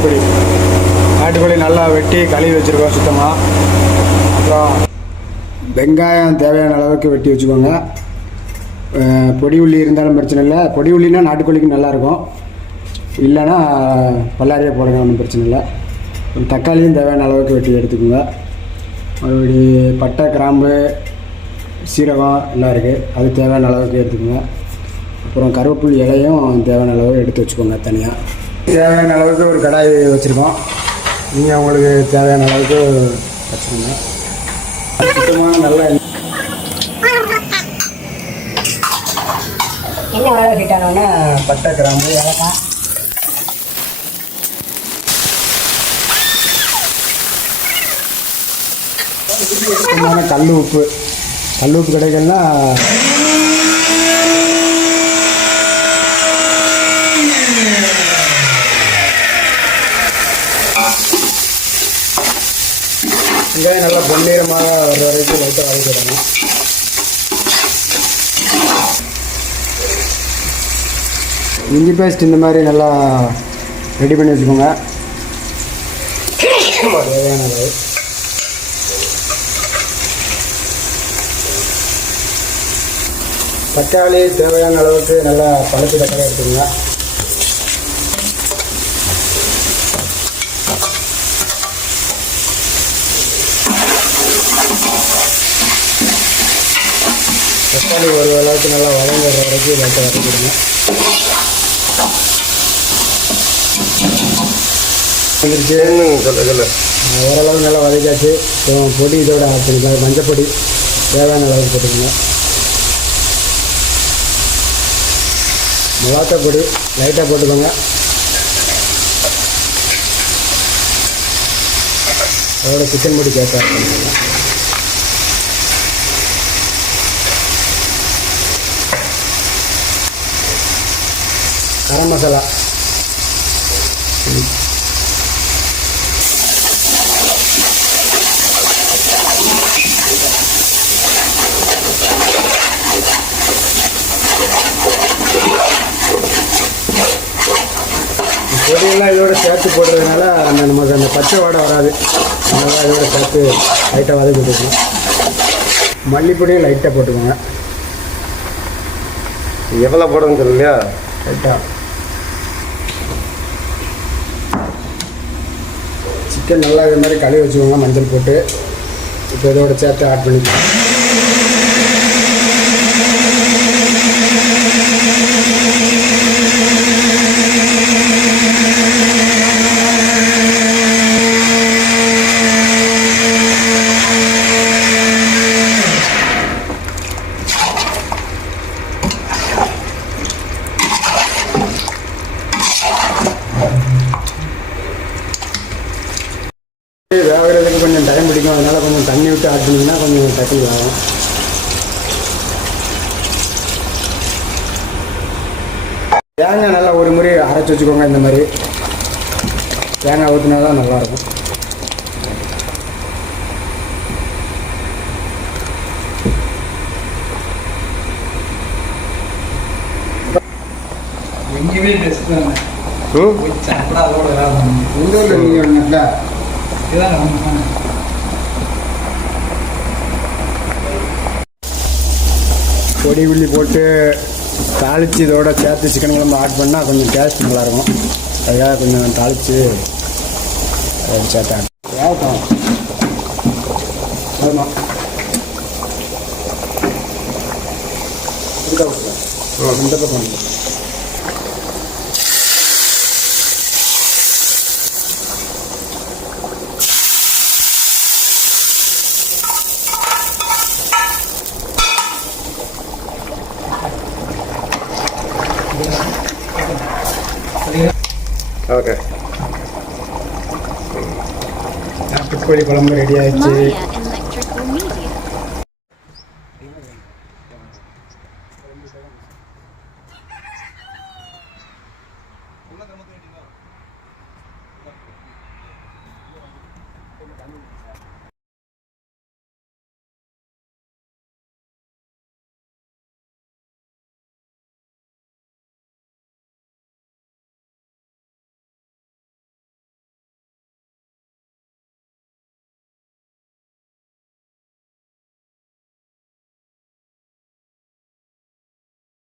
நாட்டுக்கோழி நாட்டுக்கோழி நல்லா வெட்டி கழுவி வச்சுருக்கோம் சுத்தமாக அப்புறம் வெங்காயம் தேவையான அளவுக்கு வெட்டி வச்சுக்கோங்க. பொடி உள்ளி இருந்தாலும் பிரச்சனை இல்லை. பொடி உள்ளினா நாட்டுக்கோழிக்கு நல்லாயிருக்கும். இல்லைன்னா பல்லாரியே போடுங்க ஒன்றும் பிரச்சனை இல்லை. தக்காளியும் தேவையான அளவுக்கு வெட்டி எடுத்துக்கோங்க. மறுபடி பட்டை கிராம்பு சீரகம் எல்லாம் இருக்குது அது தேவையான அளவுக்கு எடுத்துக்கோங்க. அப்புறம் கருவேப்பிலை இலையும் தேவையான அளவு எடுத்து வச்சுக்கோங்க தனியாக தேவையான அளவுக்கு ஒரு கடாய் வச்சுருக்கோம். நீங்கள் உங்களுக்கு தேவையான அளவுக்கு வச்சுக்கோங்க சுத்தமாக நல்லா என்ன வேலை கிட்டானோன்னா பட்டை கிராம்பு ஏலக்காய். கல் உப்பு. கல் உப்பு கிடைக்கலன்னா வெங்காயம் நல்லா பொன்னீரமாக வர வரைக்கும் லைட்டாக வதக்கிடணும் இஞ்சி பேஸ்ட் இந்த மாதிரி நல்லா ரெடி பண்ணி வச்சுக்கோங்க. தேவையான அளவு. தக்காளி தேவையான அளவுக்கு நல்லா பழுத்து தக்காளி எடுத்துக்கோங்க. தக்காளி ஒரு அளவுக்கு நல்லா வதங்குற வரைக்கும் லைட்டாக வதக்கிடுங்க. வந்துருச்சு சொல்ல சொல்ல ஓரளவு நல்லா வதக்காச்சு பொடி இதோட ஆட் பண்ணிக்கலாம் மஞ்சள் பொடி தேவையான அளவுக்கு போட்டுக்கோங்க. மிளகா பொடி லைட்டாக போட்டுக்கோங்க. அதோட சிக்கன் பொடி சேர்த்து ஆட் கரம் மசாலா பொடியெல்லாம் இதோட சேர்த்து போடுறதுனால அந்த நமக்கு அந்த பச்சை வாடை வராது. அதனால இதோட சேர்த்து லைட்டாக வதக்கி விட்டுக்கணும் மல்லிப்பொடியும் லைட்டாக போட்டுக்கோங்க. எவ்வளோ போடணும்னு சொல்லலையா லைட்டாக சிக்கன் நல்லா இது மாதிரி கழுவி வச்சுக்கோங்க. மஞ்சள் போட்டு இப்போ இதோட சேர்த்து ஆட் பண்ணிக்கலாம். வேகிறதுக்கு கொஞ்சம் டைம் பிடிக்கும். அதனால் கொஞ்சம் தண்ணி விட்டு ஆட் பண்ணிங்கன்னா கொஞ்சம் டக்குனு ஆகும் தேங்காய் நல்லா ஒரு முறை அரைச்சி வச்சுக்கோங்க இந்த மாதிரி. தேங்காய் ஊற்றினா தான் நல்லாயிருக்கும். எங்கேயுமே டெஸ்ட் தானே? உங்கள் ஊரில் நீங்கள் பொடி உள்ளி போட்டு தாளித்து இதோட சேர்த்து சிக்கன் குழம்பு ஆட் பண்ணால் கொஞ்சம் டேஸ்ட் நல்லாயிருக்கும் அதுக்காக கொஞ்சம் தாளித்து அதை சேர்த்து ஆட் வேகட்டும் ஆமாம் இந்த பக்கம் ஓகே நாட்டுக்கோழி குழம்பு ரெடி ஆயிடுச்சு Maya